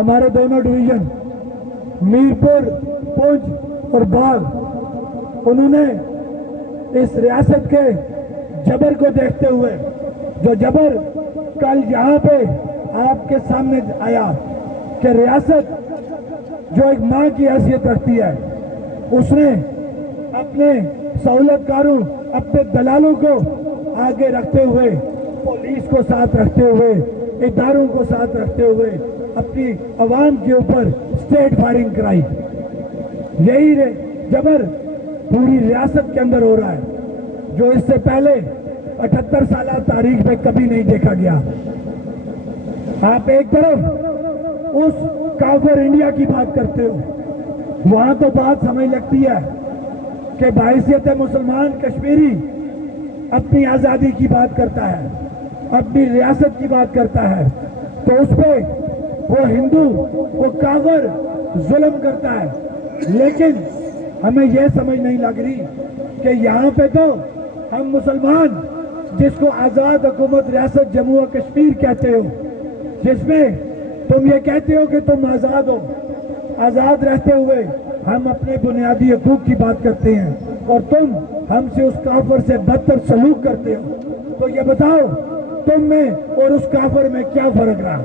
हमारे दोनों डिवीजन मीरपुर, पुंछ और बाग, उन्होंने इस रियासत के जबर को देखते हुए, जो जबर कल यहाँ पे आपके सामने आया कि रियासत जो एक माँ की हैसियत रखती है, उसने अपने सहूलतकारों, अपने दलालों को आगे रखते हुए, पुलिस को साथ रखते हुए, इदारों को साथ रखते हुए अपनी आवाम के ऊपर स्टेट फायरिंग कराई। यही जबर पूरी रियासत के अंदर हो रहा है, जो इससे पहले 78 साल तारीख में कभी नहीं देखा गया। आप एक तरफ उस काफिर इंडिया की बात करते हो, वहां तो बात समझ लगती है कि बहैसियत मुसलमान कश्मीरी अपनी आजादी की बात करता है, अपनी रियासत की बात करता है, तो उस पे वो हिंदू, वो काफिर जुल्म करता है। लेकिन हमें यह समझ नहीं लग रही कि यहाँ पे तो हम मुसलमान, जिसको आजाद हुकूमत रियासत जम्मू और कश्मीर कहते हो, जिसमें तुम ये कहते हो कि तुम आजाद हो, आजाद रहते हुए हम अपने बुनियादी हकूक की बात करते हैं और तुम हमसे उस काफिर से बदतर सलूक करते हो। तो ये बताओ, तुम में और उस काफिर में क्या फर्क रहा?